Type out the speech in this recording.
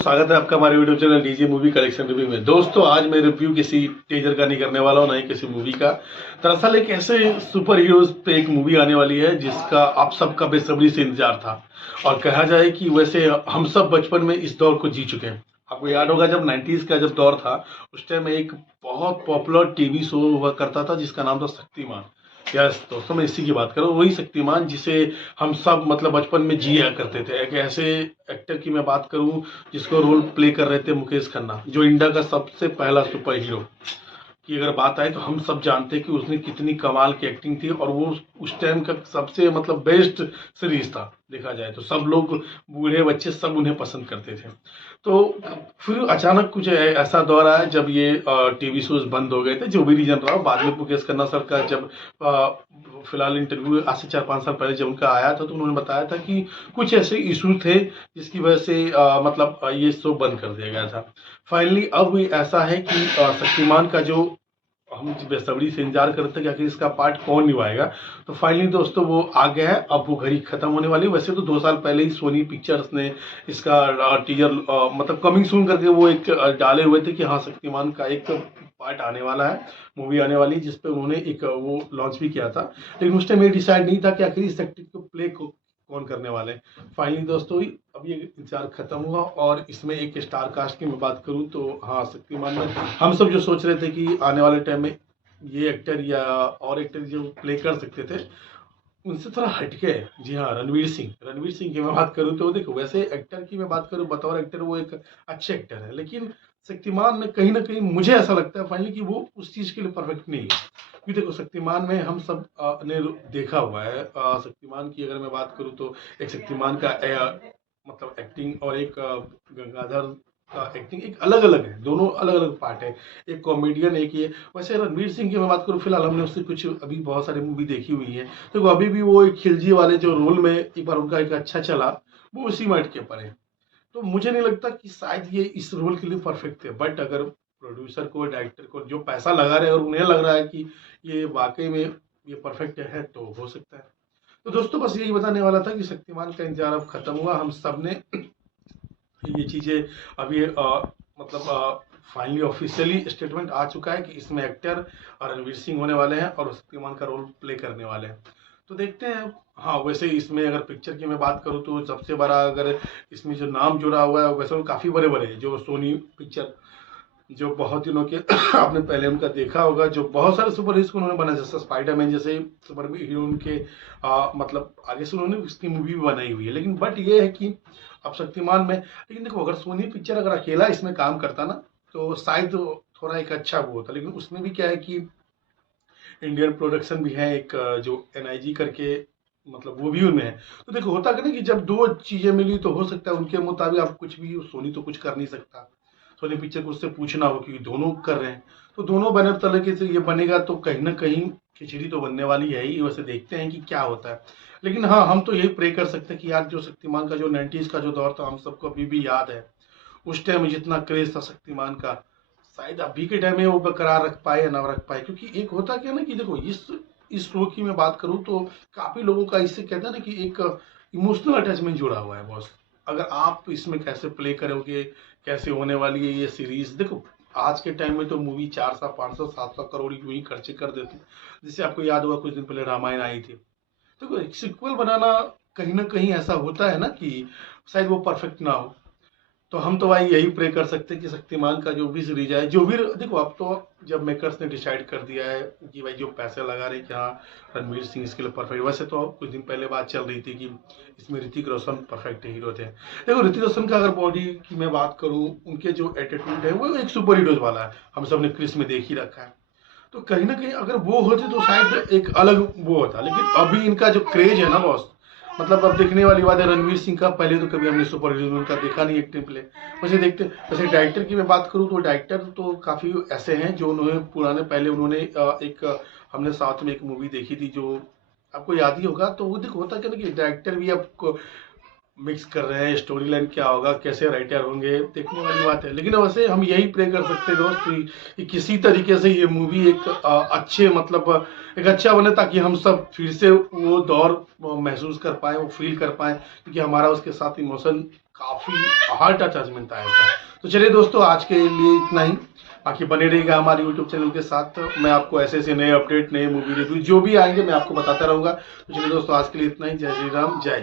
स्वागत है आपका हमारे YouTube channel DJ movie collection review में। दोस्तों आज मैं रिव्यू किसी टीजर का नहीं करने वाला हूँ, ना ही किसी मूवी का। दरअसल एक ऐसे सुपर हीरोज पे एक मूवी आने वाली है जिसका आप सबका बेसब्री से इंतजार था, और कहा जाए कि वैसे हम सब बचपन में इस दौर को जी चुके हैं। आपको याद होगा जब 90s का जब दौर था, उस टाइम एक बहुत पॉपुलर टीवी शो हुआ करता था जिसका नाम था शक्तिमान। यस दोस्तों, मैं इसी की बात कर रहा हूँ, वही शक्तिमान जिसे हम सब मतलब बचपन में जिया करते थे। एक ऐसे एक्टर की मैं बात करूं जिसको रोल प्ले कर रहे थे मुकेश खन्ना, जो इंडिया का सबसे पहला सुपर हीरो की अगर बात आए तो हम सब जानते हैं कि उसने कितनी कमाल की एक्टिंग थी, और वो उस टाइम का सबसे मतलब बेस्ट सीरीज था। देखा जाए तो सब लोग, बूढ़े बच्चे सब उन्हें पसंद करते थे। तो फिर अचानक कुछ ऐसा दौर आया जब ये टीवी शोज बंद हो गए थे, जो भी रीजन रहा। बाद में मुकेश खन्ना सर का जब फिलहाल इंटरव्यू आज से 4-5 साल पहले जब उनका आया था, तो उन्होंने बताया था कि कुछ ऐसे इशू थे जिसकी वजह से मतलब ये शो बंद कर दिया गया था। फाइनली अब ऐसा है कि शक्तिमान का जो हम बेसब्री से इंतजार करते थे कि आखिर इसका पार्ट कौन निभाएगा, तो फाइनली दोस्तों वो आ गया है। अब वो घड़ी खत्म होने वाली है। वैसे तो 2 साल पहले ही सोनी पिक्चर्स ने इसका टीजर मतलब कमिंग सून करके वो एक डाले हुए थे कि हाँ शक्तिमान का एक पार्ट आने वाला है, मूवी आने वाली है, जिसपे उन्होंने एक वो लॉन्च भी किया था। लेकिन उस टाइम ये डिसाइड नहीं था कि आखिर इस एक्टर को प्ले को कौन करने वाले हैं। फाइनली दोस्तों अब ये इंतजार खत्म हुआ, और इसमें एक स्टार कास्ट की मैं बात करूं तो हाँ शक्तिमान में हम सब जो सोच रहे थे कि आने वाले टाइम में ये एक्टर या और एक्टर जो प्ले कर सकते थे, उनसे थोड़ा हटके है। जी हाँ, रणवीर सिंह की मैं बात करूँ तो देखो, वैसे एक्टर की मैं बात करूँ, बतौर एक्टर वो एक अच्छे एक्टर है, लेकिन शक्तिमान में कहीं ना कहीं मुझे ऐसा लगता है फाइनली कि वो उस चीज के लिए परफेक्ट नहीं है। क्योंकि देखो शक्तिमान में हम सब ने देखा हुआ है। शक्तिमान की अगर मैं बात करूँ तो एक शक्तिमान का मतलब एक्टिंग और एक गंगाधर का एक्टिंग एक अलग अलग है, दोनों अलग अलग पार्ट है। एक कॉमेडियन, एक ये। वैसे रणवीर सिंह की मैं बात करूँ, फिलहाल हमने उससे कुछ अभी बहुत सारी मूवी देखी हुई है, तो अभी भी वो एक खिलजी वाले जो रोल में एक बार उनका एक अच्छा चला, वो उसी में अटके पड़े। तो मुझे नहीं लगता कि शायद ये इस रोल के लिए परफेक्ट थे, बट अगर प्रोड्यूसर को, डायरेक्टर को जो पैसा लगा रहे हैं और उन्हें लग रहा है कि ये वाकई में ये परफेक्ट है, तो हो सकता है। तो दोस्तों बस यही बताने वाला था कि शक्तिमान का इंतजार अब खत्म हुआ। हम सब ने ये चीजें अभी मतलब फाइनली ऑफिशियली स्टेटमेंट आ चुका है कि इसमें एक्टर रणवीर सिंह होने वाले हैं और शक्तिमान का रोल प्ले करने वाले हैं। तो देखते हैं। हाँ वैसे इसमें अगर पिक्चर की मैं बात करूँ तो सबसे बड़ा अगर इसमें जो नाम जुड़ा हुआ है, वैसे वो काफ़ी बड़े बड़े हैं। जो सोनी पिक्चर, जो बहुत दिनों के आपने पहले उनका देखा होगा, जो बहुत सारे सुपर हीरोज को उन्होंने बनाया, जैसे स्पाइडरमैन जैसे सुपर हीरो उनके मतलब आगे से उन्होंने उसकी मूवी भी बनाई हुई है। लेकिन बट ये है कि अब शक्तिमान में, लेकिन देखो अगर सोनी पिक्चर अगर अकेला इसमें काम करता ना, तो शायद थोड़ा एक अच्छा वो होता। लेकिन उसमें भी क्या है कि इंडियन प्रोडक्शन भी है, एक जो एनआईजी करके, मतलब वो भी उनमें है। तो देखो होता क्या ना कि जब दो चीजें मिली तो हो सकता है उनके मुताबिक आप कुछ भी, सोनी तो कुछ कर नहीं सकता। सोनी पिक्चर को उससे पूछना हो कि दोनों कर रहे हैं, तो दोनों बैनर तरीके से ये बनेगा तो कहीं ना कहीं खिचड़ी तो बनने वाली है ही। वैसे देखते हैं कि क्या होता है। लेकिन हाँ, हम तो यही प्रे कर सकते हैं कि यार जो शक्तिमान का जो 90s का जो दौर था, हम सबको अभी भी याद है। उस टाइम जितना क्रेज था शक्तिमान का, शायद अभी के टाइम में वो बरकरार रख पाए या ना रख पाए। क्योंकि एक होता क्या ना कि देखो इस शो की मैं बात करूं तो काफी लोगों का इससे कहते हैं ना कि एक इमोशनल अटैचमेंट जुड़ा हुआ है बॉस। अगर आप इसमें कैसे प्ले करोगे, कैसे होने वाली है ये सीरीज। देखो आज के टाइम में तो मूवी 400 500 700 करोड़ यूं ही खर्चे कर देते हैं। जैसे आपको याद होगा कुछ दिन पहले रामायण आई थी। देखो एक सिक्वल बनाना कहीं ना कहीं ऐसा होता है ना कि शायद वो परफेक्ट ना हो। तो हम तो भाई यही प्रे कर सकते हैं कि शक्तिमान का जो भी सीरीज है, जो भी देखो अब तो जब मेकर्स ने डिसाइड कर दिया है कि भाई जो पैसे लगा रहे हैं कि हाँ रणवीर सिंह इसके लिए परफेक्ट। वैसे तो कुछ दिन पहले बात चल रही थी कि इसमें ऋतिक रोशन परफेक्ट हीरो थे। देखो ऋतिक रोशन का अगर बॉडी की मैं बात करूँ, उनके जो एटीट्यूड है वो एक सुपर हीरोज वाला है, हम सब ने क्रिस में देख ही रखा है। तो कहीं ना कहीं अगर वो होते तो शायद एक अलग वो होता। लेकिन अभी इनका जो क्रेज है ना बॉस, मतलब अब देखने वाली बात है। रणवीर सिंह का पहले तो कभी हमने सुपर हीरो में उनका देखा नहीं एक्टिंग प्ले। वैसे देखते, वैसे डायरेक्टर की मैं बात करूँ तो डायरेक्टर तो काफ़ी ऐसे हैं जो उन्होंने पुराने, पहले उन्होंने एक हमने साथ में एक मूवी देखी थी जो आपको याद ही होगा। तो वो देखो होता क्या ना कि डायरेक्टर भी आपको मिक्स कर रहे हैं, स्टोरी लाइन क्या होगा, कैसे राइटर होंगे, देखने वाली बात है। लेकिन वैसे हम यही प्रे कर सकते हैं दोस्त कि किसी तरीके से ये मूवी एक अच्छे मतलब एक अच्छा बने, ताकि हम सब फिर से वो दौर महसूस कर पाए, वो फील कर पाए। क्योंकि हमारा उसके साथ इमोशन काफ़ी हार्ट टच मिलता है ऐसा। तो चलिए दोस्तों, आज के लिए इतना ही। बाकी बने रहिएगा हमारे यूट्यूब चैनल के साथ। मैं आपको ऐसे ऐसे नए अपडेट, नए मूवी रिव्यू जो भी आएंगे मैं आपको बताता रहूँगा। तो चलिए दोस्तों, आज के लिए इतना ही। जय श्री राम, जय हिंद।